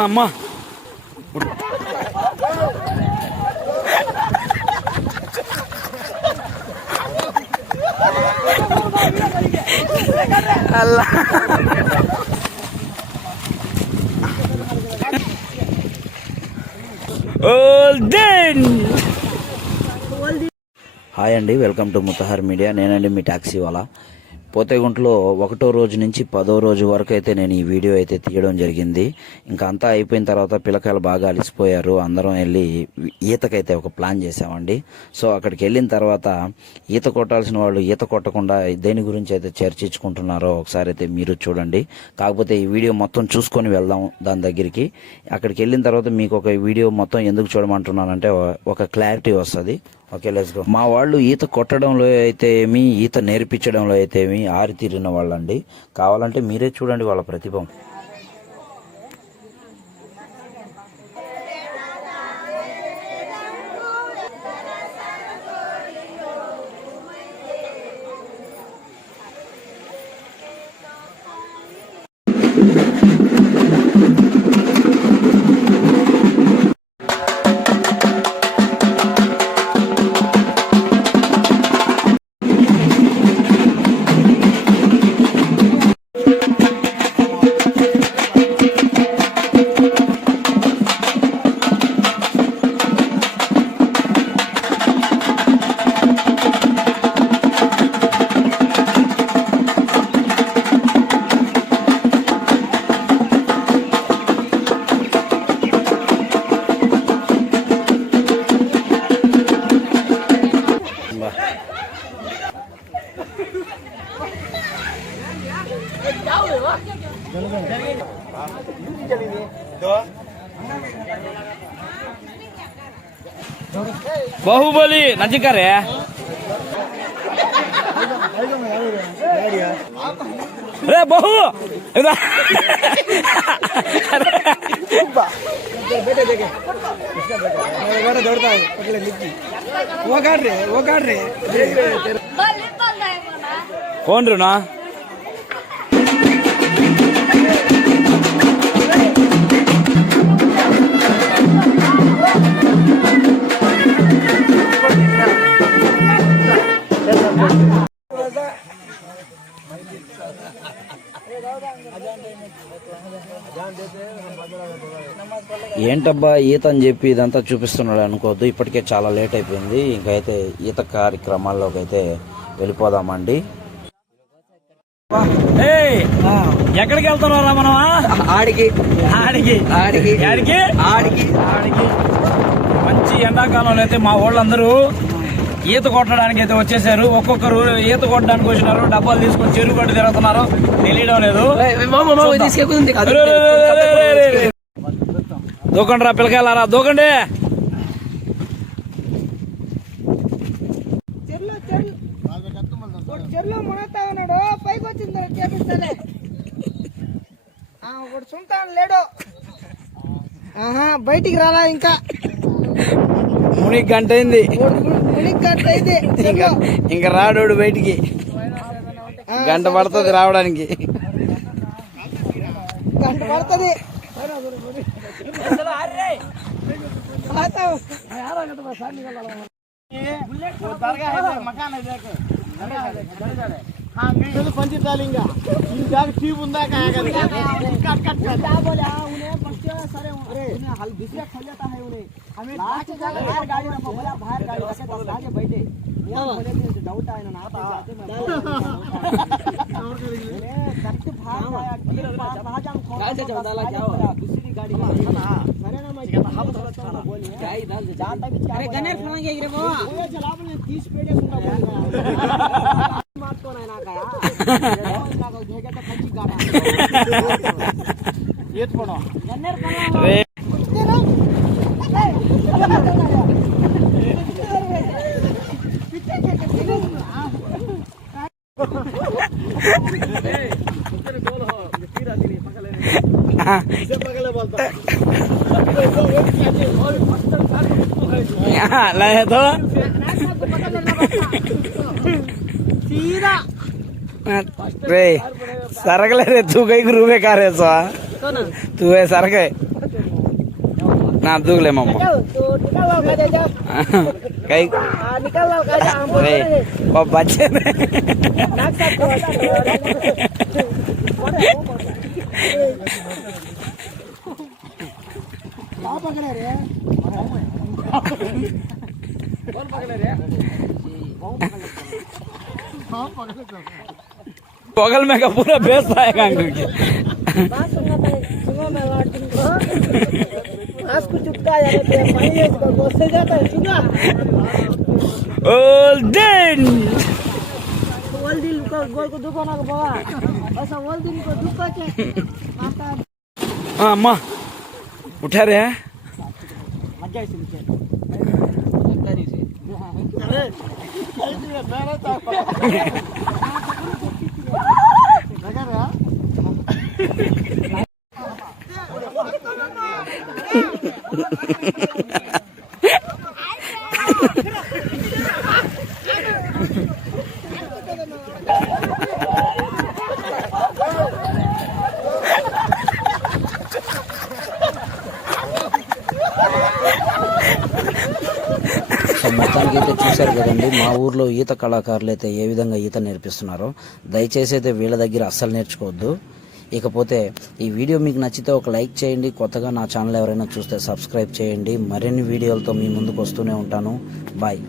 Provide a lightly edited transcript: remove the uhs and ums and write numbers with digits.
అమ్మా అల్లా హాయ్ అండి, welcome to ముతహర్ media. నేనండి మీ ట్యాక్సీ వాలా. పోతేగుంటలో 1వ రోజు నుంచి 10వ రోజు వరకు అయితే నేను ఈ వీడియో అయితే తీయడం జరిగింది. ఇంకా అంతా అయిపోయిన తర్వాత పిల్లకాయలు బాగా అలసిపోయారు. అందరం వెళ్ళి ఈతకైతే ఒక ప్లాన్ చేసామండి. సో అక్కడికి వెళ్ళిన తర్వాత ఈత కొట్టాల్సిన వాళ్ళు ఈత కొట్టకుండా దేని గురించి అయితే చర్చించుకుంటున్నారో ఒకసారి అయితే మీరు చూడండి. కాకపోతే ఈ వీడియో మొత్తం చూసుకొని వెళ్దాం దాని దగ్గరికి. అక్కడికి వెళ్ళిన తర్వాత మీకు ఒక వీడియో మొత్తం ఎందుకు చూడమంటున్నానంటే ఒక క్లారిటీ వస్తుంది. Okay, let's go. మా వాళ్ళు ఈత కొట్టడంలో అయితే ఏమి, ఈత నేర్పించడంలో అయితే ఏమి ఆరితీరిన వాళ్ళండి. కావాలంటే మీరే చూడండి వాళ్ళ ప్రతిభ. బాహుబలి నజికరే రే బహు कौन रू ना ఏంటబ్బా ఈత అని చెప్పి ఇదంతా చూపిస్తున్నాడు అనుకోవద్దు. ఇప్పటికే చాలా లేట్ అయిపోయింది. ఇంకైతే ఈత కార్యక్రమాల్లోకి అయితే వెళ్ళిపోదామండి. ఎక్కడికి వెళ్తున్నారా మనం? ఆడికి ఆడికి ఆడికి ఆడికి ఆడికి ఆడికి. మంచి ఎండాకాలంలో అయితే మా వాళ్ళందరూ ఈత కొట్టడానికి అయితే వచ్చేసారు. ఒక్కొక్కరు ఈత కొట్టడానికి వచ్చినారు. డబ్బాలు తీసుకొని చెరువు గడ్డు తిరుగుతున్నారు. తెలియడం లేదు. దూకండి రా పిల్లకాయలారా, దూకండి. పైకి వచ్చింది చేపిస్తానే ఒకటి సుంటాను లేడు. బయటికి రాలా ఇంకా. మునికి గంట అయింది. ఇంకా రాడోడు బయటికి. గంట పడుతుంది రావడానికి. గంట పడుతుంది. पंची डालेंगे ट्यूब उन्हें दूसरा खोल जाता है उन्हें हमें बाहर गाड़ी बाहर गाड़ी आगे बैठे डाउट है ना दूसरी गाड़ी नहीं तो रे सरक ले रे तू कहीं ग्रुप में कर रहे सो तू है सरक है నా దూకులేమమ్మ కై బచ్చే बगल में का पूरा बेस आएगा अंकल की अम्मा उठा रहे हैं మొత్తానికి అయితే చూశారు కదండి మా ఊర్లో ఈత కళాకారులు అయితే ఏ విధంగా ఈత నేర్పిస్తున్నారో. దయచేసి అయితే వీళ్ళ దగ్గర అస్సలు నేర్చుకోవద్దు. ఇకపోతే ఈ వీడియో మీకు నచ్చితే ఒక లైక్ చేయండి. కొత్తగా నా ఛానల్ ఎవరైనా చూస్తే సబ్స్క్రైబ్ చేయండి. మరిన్ని వీడియోలతో మీ ముందుకు వస్తూనే ఉంటాను. బాయ్.